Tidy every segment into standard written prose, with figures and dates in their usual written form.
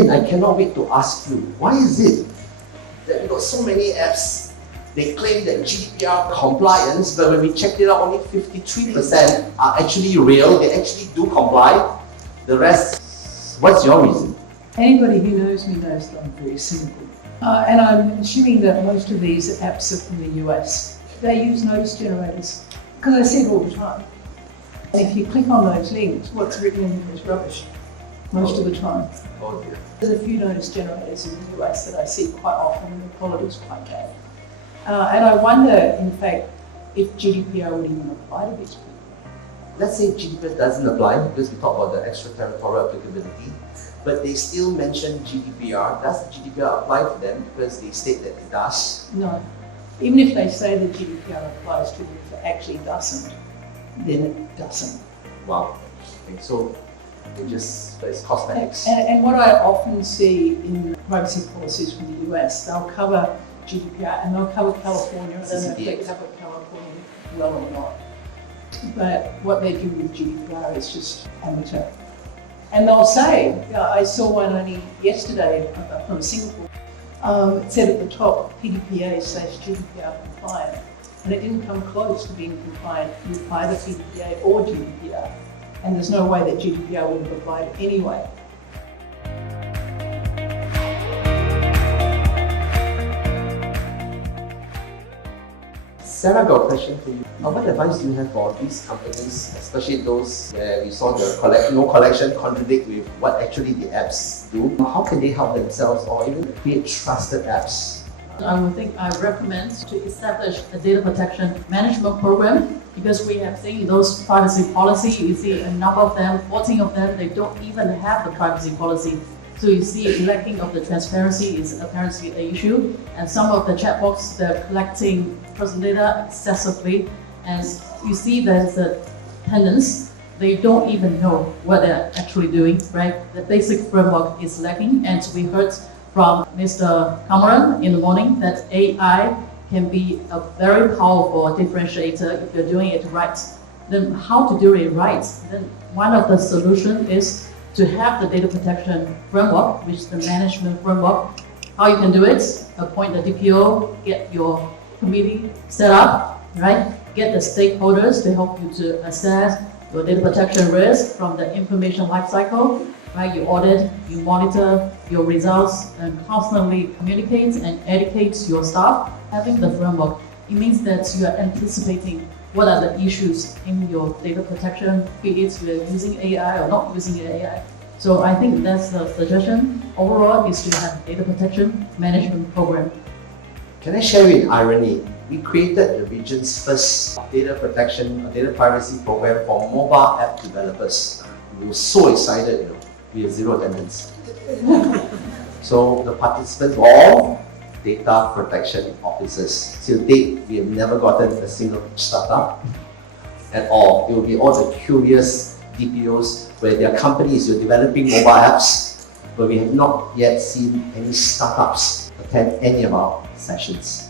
again, I cannot wait to ask you, why is it that we got so many apps, they claim that GDPR compliance, but when we checked it out, only 53% are actually real, they actually do comply. The rest, what's your reason? Anybody who knows me knows that I'm very cynical. And I'm assuming that most of these apps are from the US. They use notice generators, because I see it all the time. And if you click on those links, what's written in there is rubbish, most of the time. Oh dear. There's a few notice generators in the US that I see quite often, and the quality is quite bad. And I wonder, in fact, if GDPR would even apply to these people. Let's say GDPR doesn't apply, because we talk about the extraterritorial applicability, but they still mention GDPR. Does the GDPR apply to them because they state that it does? No. Even if they say that GDPR applies to them, if it actually doesn't, then it doesn't. Wow. Okay, so it's cosmetics. And what I often see in privacy policies from the US, they'll cover GDPR and they'll cover California. I don't know if they cover California well or not. But what they do with GDPR is just amateur. And they'll say, I saw one only yesterday from Singapore, it said at the top, PDPA/GDPR compliant. And it didn't come close to being compliant with either PDPA or GDPR. And there's no way that GDPR would have applied anyway. Sarah, got a question for you. What advice do you have for these companies, especially those where we saw the no collection contradict with what actually the apps do? How can they help themselves or even create trusted apps? I recommend to establish a data protection management program, because we have seen those privacy policy, you see a number of them, 14 of them, they don't even have the privacy policy. So you see lacking of the transparency is apparently an issue, and some of the chatbots, they're collecting personal data excessively, and you see there's a tendency, they don't even know what they're actually doing, right? The basic framework is lacking, and we heard from Mr. Cameron in the morning that AI can be a very powerful differentiator if you're doing it right. Then how to do it right? Then one of the solutions is to have the data protection framework, which is the management framework. How you can do it? Appoint the DPO, get your committee set up, right? Get the stakeholders to help you to assess your data protection risk from the information lifecycle, right? You audit, you monitor your results, and constantly communicate and educate your staff. Having the framework, it means that you are anticipating what are the issues in your data protection, be it you're using AI or not using AI. So I think that's the suggestion. Overall is to have data protection management program. Can I share with irony? We created the region's first data protection, data privacy program for mobile app developers. We were so excited, we had zero attendance. So the participants were all data protection officers. Till date, we have never gotten a single startup at all. It will be all the curious DPOs where their companies are developing mobile apps, but we have not yet seen any startups attend any of our sessions.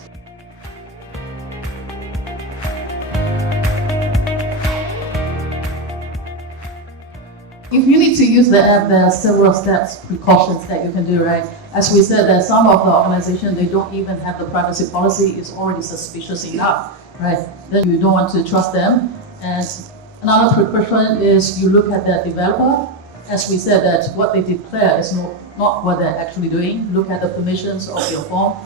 If you need to use the app, there are several steps, precautions that you can do, right? As we said, that some of the organizations, they don't even have the privacy policy, it's already suspicious enough, right? Then you don't want to trust them. And another precaution is you look at the developer. As we said, that what they declare is not what they're actually doing. Look at the permissions of your form.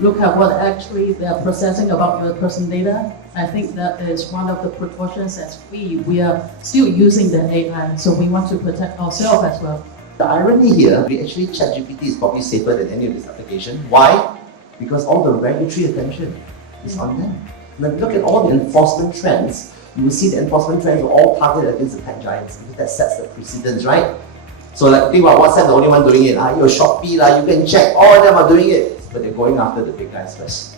Look at what actually they're processing about your personal data. I think that is one of the precautions as we are still using the AI, so we want to protect ourselves as well. The irony here, actually ChatGPT is probably safer than any of this application. Why? Because all the regulatory attention is on them. When you look at all the enforcement trends, you will see the enforcement trends are all targeted against the tech giants, because that sets the precedence, right? So like, think about WhatsApp, the only one doing it. Your Shopee, you can check, all of them are doing it. But they're going after the big guys first.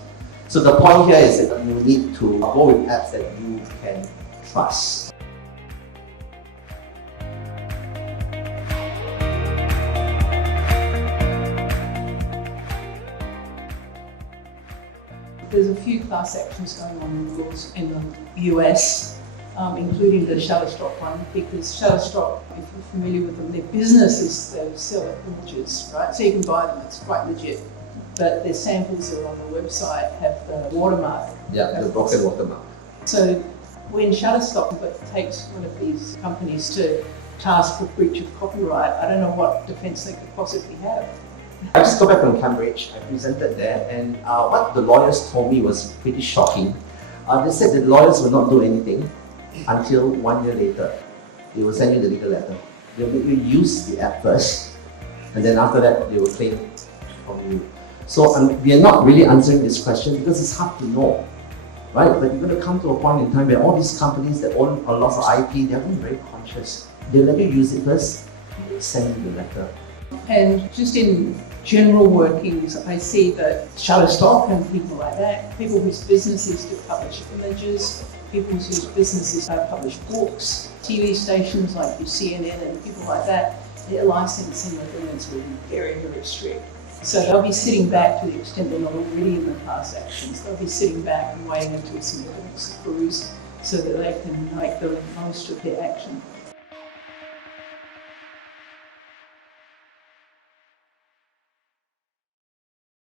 So the point here is that you need to go with apps that you can trust. There's a few class actions going on in the US including the Shutterstock one, because Shutterstock, if you're familiar with them, their business is they sell images, right? So you can buy them, it's quite legit. But their samples that are on the website have the watermark. Yeah, the broken watermark. So when Shutterstock takes one of these companies to task for breach of copyright, I don't know what defence they could possibly have. I just got back from Cambridge, I presented there, and what the lawyers told me was pretty shocking. They said the lawyers will not do anything until 1 year later. They will send you the legal letter. They'll make you use the app first, and then after that, they will claim from you. So we are not really answering this question because it's hard to know, right? But you're going to come to a point in time where all these companies that own a lot of IP, they're being very conscious. They let you use it first, and they send you the letter. And just in general workings, I see that Shutterstock and people like that, people whose businesses to publish images, people whose businesses to publish books, TV stations like your CNN and people like that, their licensing agreements will be very, very strict. So they'll be sitting back to the extent they're not already in the class actions. They'll be sitting back and waiting until some evidence accrues so that they can make the most of their action.